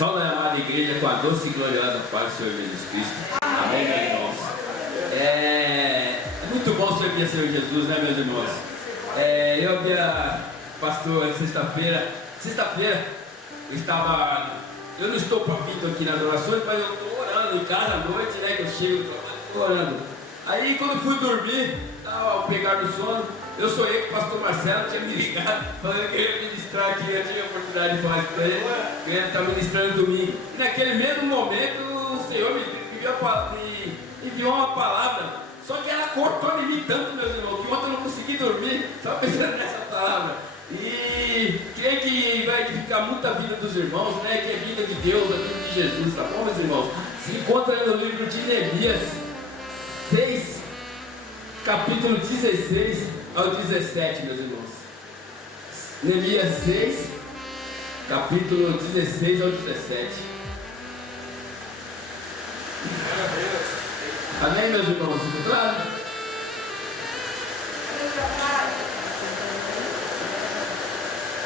Salve a amada igreja com a doce e gloriosa paz do Senhor Jesus Cristo. Amém, meus irmãos. É muito bom servir a Senhor Jesus, né, meus irmãos? Eu vi a pastor sexta-feira eu não estou propício aqui nas orações, mas eu estou orando em casa à noite, né, que eu chego, estou orando. Aí quando fui dormir, ao pegar no sono, eu sonhei que o pastor Marcelo tinha me ligado, falando que eu ia ministrar aqui. Eu tive a oportunidade de falar isso para ele, que ele ia estar ministrando domingo. E naquele mesmo momento, o Senhor me enviou uma palavra, só que ela cortou em mim tanto, meus irmãos, que ontem eu não consegui dormir, só pensando nessa palavra. E creio que vai edificar muito a vida dos irmãos, né? Que é a vida de Deus, a vida de Jesus, tá bom, meus irmãos? Se encontra no livro de Neemias 6, capítulo 16 ao 17, meus irmãos. Neemias 6, capítulo 16 ao 17. Amém, meus irmãos? Claro?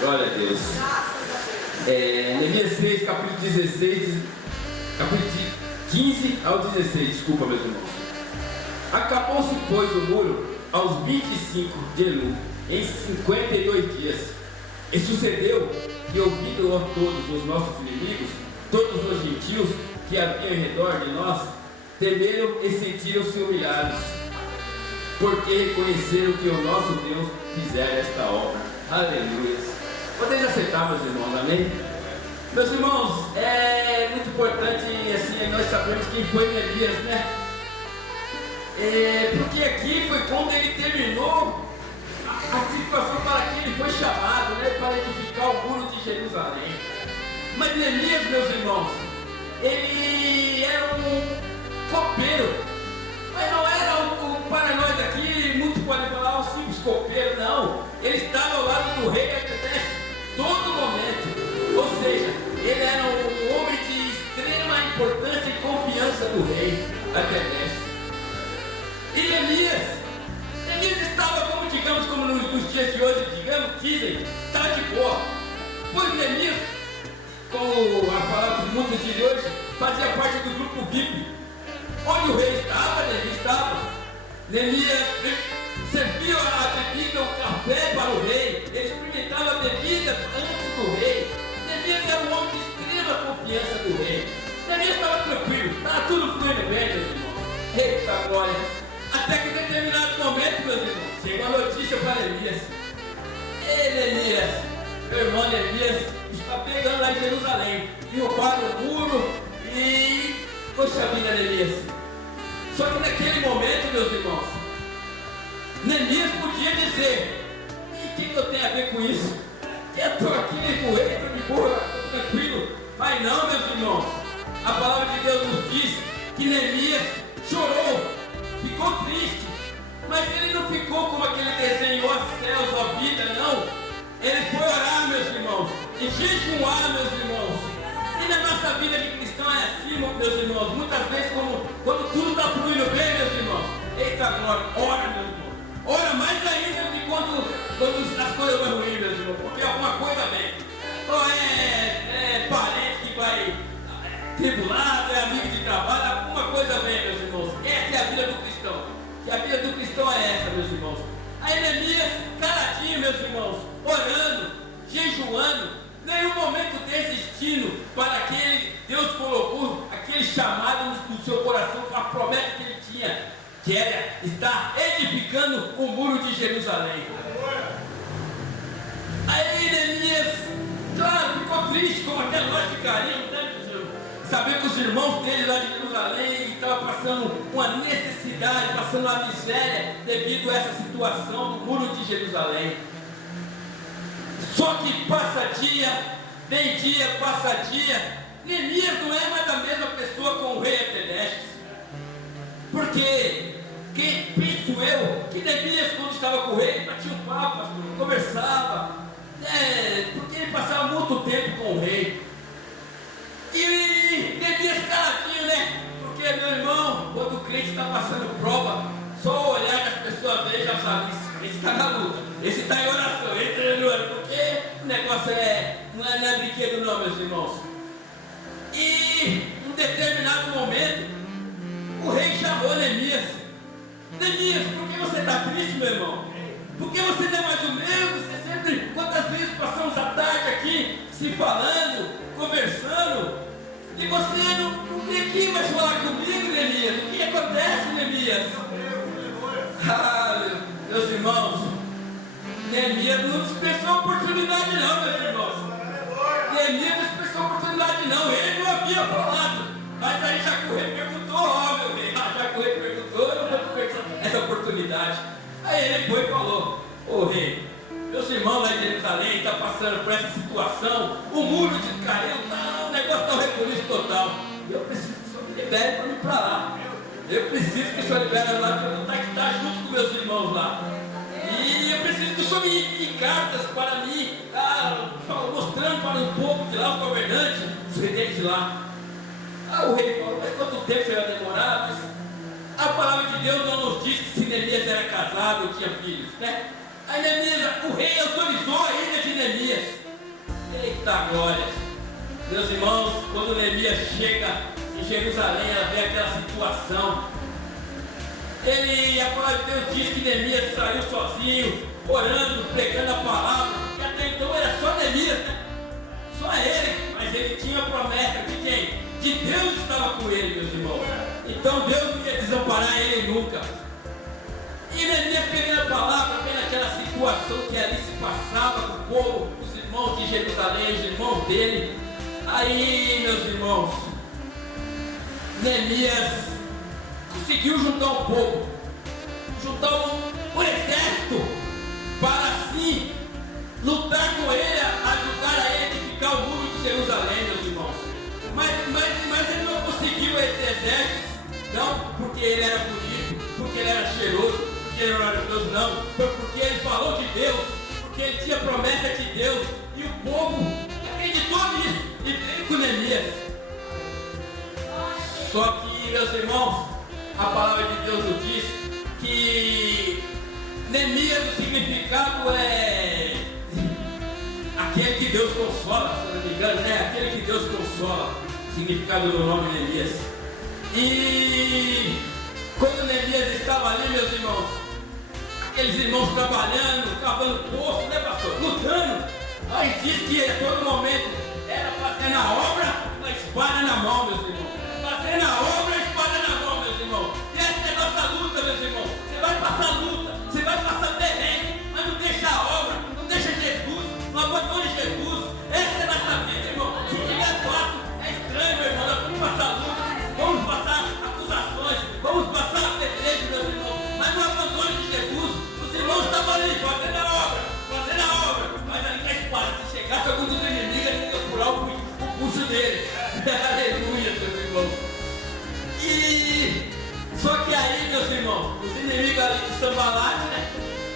Glória a Deus. Neemias 6, capítulo 16, capítulo 15 ao 16, desculpa, meus irmãos. Acabou-se, pois, o muro aos 25 de Elul, em 52 dias. E sucedeu que, ouvindo a todos os nossos inimigos, todos os gentios que haviam em redor de nós, temeram e sentiram-se humilhados, porque reconheceram que o nosso Deus fizera esta obra. Aleluia. Podem aceitar, meus irmãos, amém? Meus irmãos, é muito importante assim, nós sabemos quem foi Neemias, né? Porque aqui foi quando ele terminou a situação para que ele foi chamado, né, para edificar o muro de Jerusalém. Mas Neemias, meus irmãos, ele era um copeiro, mas não era para nós aqui, muitos podem falar um simples copeiro, não. Ele estava ao lado do rei Artaxerxes todo momento, ou seja, ele era um homem de extrema importância e confiança do rei Artaxerxes. E Neemias estava, como nos dias de hoje, dizem, estava de boa. Pois Neemias, como a palavra de muitos de hoje, fazia parte do grupo VIP. Onde o rei estava, Neemias estava. Neemias servia a bebida, o café para o rei. Ele experimentava a bebida antes do rei. Neemias era um homem de extrema confiança do rei. Neemias estava tranquilo, estava tudo fluindo bem, meus irmãos. Eita glória! Até que em determinado momento, meus irmãos, chegou a notícia para Neemias. Ei, Neemias, meu irmão Neemias está pegando lá em Jerusalém. Derrubaram o muro e... Poxa vida, Neemias. Só que naquele momento, meus irmãos, Neemias podia dizer: e o que eu tenho a ver com isso? Eu estou aqui com o rei, estou de boa, estou tranquilo. Mas não, meus irmãos, a palavra de Deus nos diz que Neemias chorou, ficou triste, mas ele não ficou como aquele desenho, ó céus, ó vida, não. Ele foi orar, meus irmãos, e jejuar, meus irmãos. E na nossa vida de cristão é assim, meus irmãos. Muitas vezes, quando tudo está fluindo bem, meus irmãos, eita glória, ora, meus irmãos. Ora mais ainda do que quando as coisas vão ruim, meus irmãos, porque alguma coisa vem. Ou é parente que vai tribulado, é amigo de trabalho, alguma coisa vem, meus irmãos. Essa é a vida do cristão. E a vida do cristão é essa, meus irmãos. Aí Neemias, cada dia, meus irmãos, orando, jejuando, nenhum momento desistindo para aquele Deus colocou, aquele chamado no seu coração, a promessa que ele tinha, que era estar edificando o muro de Jerusalém. Aí Neemias, claro, ficou triste, como até nós ficaríamos, né? Saber que os irmãos dele lá de Jerusalém estavam passando uma necessidade, passando uma miséria devido a essa situação do muro de Jerusalém. Só que passa dia, vem dia, passa dia, Neemias não é mais a mesma pessoa com o rei Artaxerxes. Porque, penso eu, que Neemias quando estava com o rei, batia um papo, conversava, porque ele passava muito tempo com o rei. E Neemias caladinho, né? Porque, meu irmão, quando o crente está passando prova, só o olhar das pessoas dele já sabe, esse está na luta, esse está em oração, esse está em oração, porque o negócio não é brinquedo não, meus irmãos. E em determinado momento, o rei chamou Neemias. Neemias, por que você está triste, meu irmão? Por que você não é mais o mesmo? Você sempre, quantas vezes passamos a tarde aqui, se falando, conversando, e você não vem aqui mais falar comigo, Neemias? O que acontece, Neemias? Meus irmãos, Neemias não dispensou oportunidade não, meus irmãos. Neemias não dispensou oportunidade não, ele não havia falado. Mas aí Jacurê perguntou, ó meu rei, Jacurê perguntou, eu não vou te perder essa oportunidade. Aí ele foi e falou, ô rei, meus irmãos lá em Jerusalém estão passando por essa situação, o muro de caiu, o negócio está um rebuliço total. Eu preciso que o senhor me libere para ir para lá. Eu preciso que o senhor libere lá, para eu não estar junto com meus irmãos lá. E eu preciso que o senhor me envie cartas para mim, mostrando para o povo de lá, o governante, os reis de lá. O rei falou, mas quanto tempo você vai demorar? Mas a palavra de Deus não nos diz que se Neemias era casado ou tinha filhos, né? Aí Neemias, o rei autorizou a ilha de Neemias. Eita glória! Meus irmãos, quando Neemias chega em Jerusalém, ela vê aquela situação. A palavra de Deus diz que Neemias saiu sozinho, orando, pregando a palavra, e até então era só Neemias, né? Só ele, mas ele tinha a promessa de quem? De Deus estava com ele, meus irmãos. Então Deus não ia desamparar ele nunca. E Neemias pegando a palavra, vendo aquela situação que ali se passava com o povo, os irmãos de Jerusalém, os irmãos dele. Aí, meus irmãos, Neemias conseguiu juntar um povo, juntar um exército para assim lutar com ele, ajudar a ele a edificar o muro de Jerusalém, meus irmãos. Mas ele não conseguiu esse exército, não porque ele era bonito, porque ele era cheiroso, porque ele era maravilhoso, não. Foi porque ele falou de Deus, porque ele tinha promessa de Deus, e o povo acreditou nisso e veio com Neemias. Só que, meus irmãos, a palavra de Deus nos diz que Neemias, o significado é aquele que Deus consola, se não me engano, né? Aquele que Deus consola, significado do nome Neemias. E quando Neemias estava ali, meus irmãos, aqueles irmãos trabalhando, cavando poço, né, pastor? Lutando. Aí diz que a todo momento era fazendo a obra com a espada na mão, meus irmãos. Fazendo a obra, a espada na mão, meus irmãos. E essa é a nossa luta, meus irmãos. Você vai passar luta, você vai passar perrengue, mas não deixa a obra, não deixa Jesus, não abandone Jesus. Essa é a nossa vida, irmão. Se tiver fácil, é estranho, meu irmão. Nós vamos passar luta, vamos passar acusações, vamos passar apedrejo, meus irmãos. Mas não abandone de Jesus. Os irmãos estavam ali fazendo a obra, mas ali com a espada, se chegasse algum dos inimigos, ele ia furar o pulso dele. Aleluia, meus irmãos. E só que aí, meus irmãos, os inimigos ali de Sambalat, né,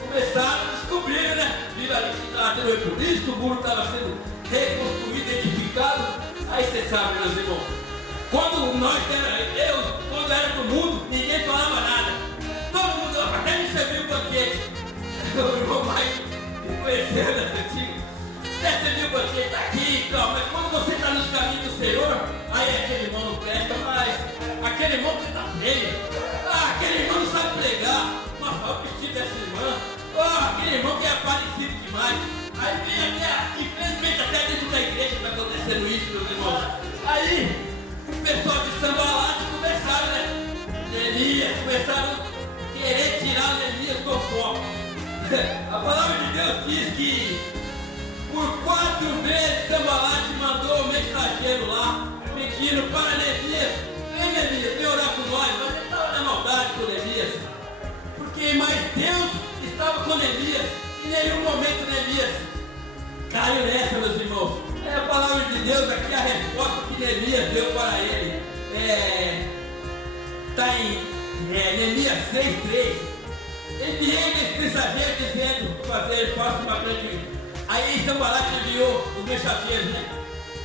começaram a descobrir, né? Viram ali que estava tendo rebuliço, o muro estava sendo reconstruído, edificado. Aí você sabe, meus irmãos, quando quando era do mundo, ninguém falava nada. Todo mundo, até me serviu o banquete. O irmão Mike me conheceu, né, antigo? Recebi o banquete, está aqui, então, mas quando você está nos caminhos do Senhor, aí aquele irmão não presta mais, aquele irmão que está feio, aquele irmão não sabe pregar, mas olha o vestido dessa irmã, aquele irmão que é parecido demais. Aí vem até, infelizmente até dentro da igreja está acontecendo isso, meus irmãos. Aí o pessoal de Sambalat começaram, né? Neemias, começaram a querer tirar Neemias do foco. A palavra de Deus diz que por 4 vezes Sambalat mandou um mensageiro lá, pedindo para Neemias, vem Neemias, vem orar por nós. Mas ele estava na maldade com Neemias, mas Deus estava com Neemias. Em nenhum momento Neemias caiu nessa, meus irmãos. É a palavra de Deus aqui, a resposta que Neemias deu para ele. Está em Neemias 6:3. Enviei esse mensageiro dizendo faça uma grande. Aí Sambalat enviou os mensageiros, né?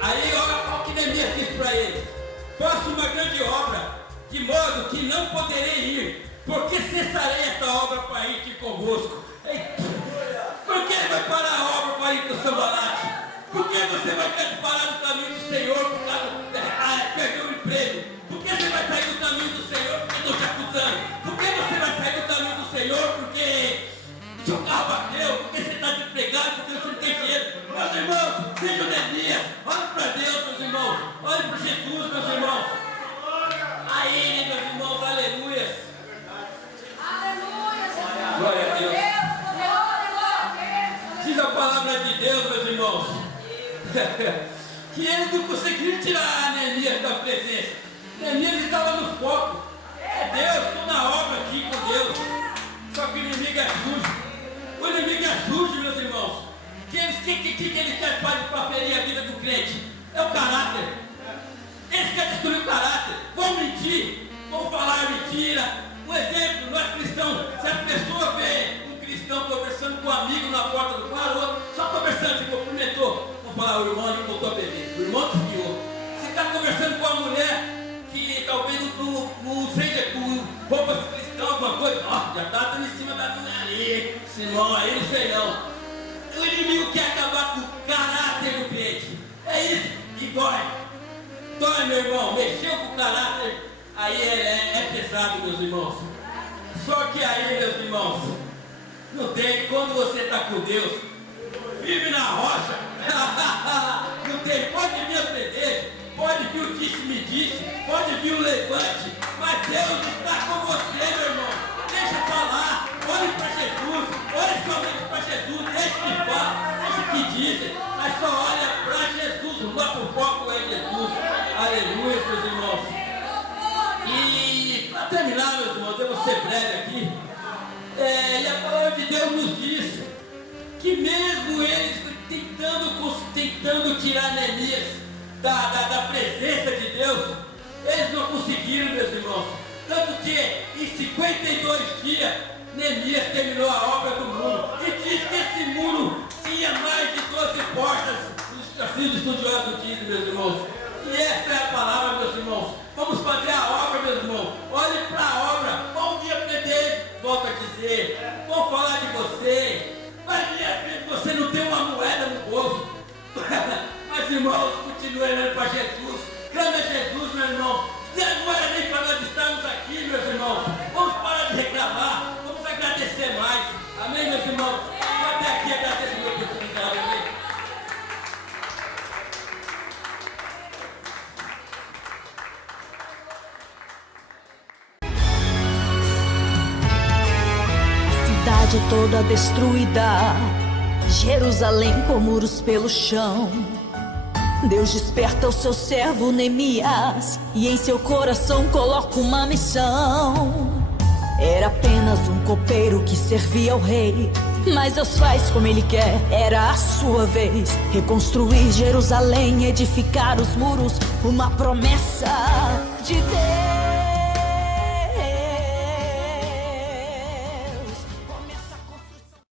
Aí olha o que Neemias disse para ele: faça uma grande obra, de modo que não poderei ir, porque cessarei esta obra para ir convosco. Por que ele vai parar a obra para ir com o Sambalat? Por que você vai parar no caminho do Senhor por causa carro bateu, porque você está desempregado, porque você não tem dinheiro. Meus irmãos, veja o Neemias. Olhe para Deus, meus irmãos. Olhe para Jesus, meus irmãos. A Ele, meus irmãos, aleluia. Glória a Deus. Diz a palavra de Deus, meus irmãos, que eles não conseguiram tirar Neemias da presença. Neemias estava no foco. É Deus, estou na obra aqui com Deus. Só que o inimigo é sujo. O inimigo é sujo, meus irmãos. Que ele quer fazer para ferir a vida do crente? É o caráter. Eles querem destruir o caráter. Vão mentir, vão falar mentira. Um exemplo, nós cristãos, se a pessoa vê um cristão conversando com um amigo na porta do bar, só conversando, se cumprimentou, vamos falar, o irmão ali voltou a beber, o irmão desviou. Se está conversando com uma mulher que talvez não seja com roupas cristãs, alguma coisa, já está dando em cima da mulher ali, esse irmão aí, não sei não. O inimigo quer acabar com o caráter do crente. É isso, e dói. Dói, meu irmão, mexeu com o caráter. Aí é pesado, meus irmãos. Só que aí, meus irmãos, não tem, quando você está com Deus, vive na rocha. Não tem, pode vir a pedir, pode vir o disse-me-disse, pode vir o levante, mas Deus está com você, meu irmão. Deixa falar, olhe para Jesus, olhe somente para Jesus, deixa que fala, deixa que dizem, mas só olha para Jesus, o nosso foco é Jesus. Aleluia, meus irmãos. E para terminar, meus irmãos, eu vou ser breve aqui. E a palavra de Deus nos diz que mesmo eles tentando tirar Neemias da presença de Deus, eles não conseguiram, meus irmãos. Tanto que em 52 dias Neemias terminou a obra do muro. E diz que esse muro tinha mais de 12 portas. Assim os estudiosos dizem, meus irmãos. E essa é a palavra, meus irmãos. Vamos fazer a obra, meus irmãos. Olhe para a obra. Vamos me aprender. Volto a dizer. Vamos falar de você. Mas às vezes você não tem uma moeda no bolso. Mas, irmãos, continue olhando para Jesus. Clame a Jesus, meu irmão. Não era nem para nós estarmos aqui, meus irmãos. Vamos parar de reclamar. Vamos agradecer mais. Amém, meus irmãos? Até aqui agradeço a minha oportunidade. Amém. Cidade toda destruída, Jerusalém com muros pelo chão. Deus desperta o seu servo Neemias e em seu coração coloca uma missão. Era apenas um copeiro que servia ao rei, mas Deus faz como Ele quer, era a sua vez. Reconstruir Jerusalém, edificar os muros, uma promessa de Deus.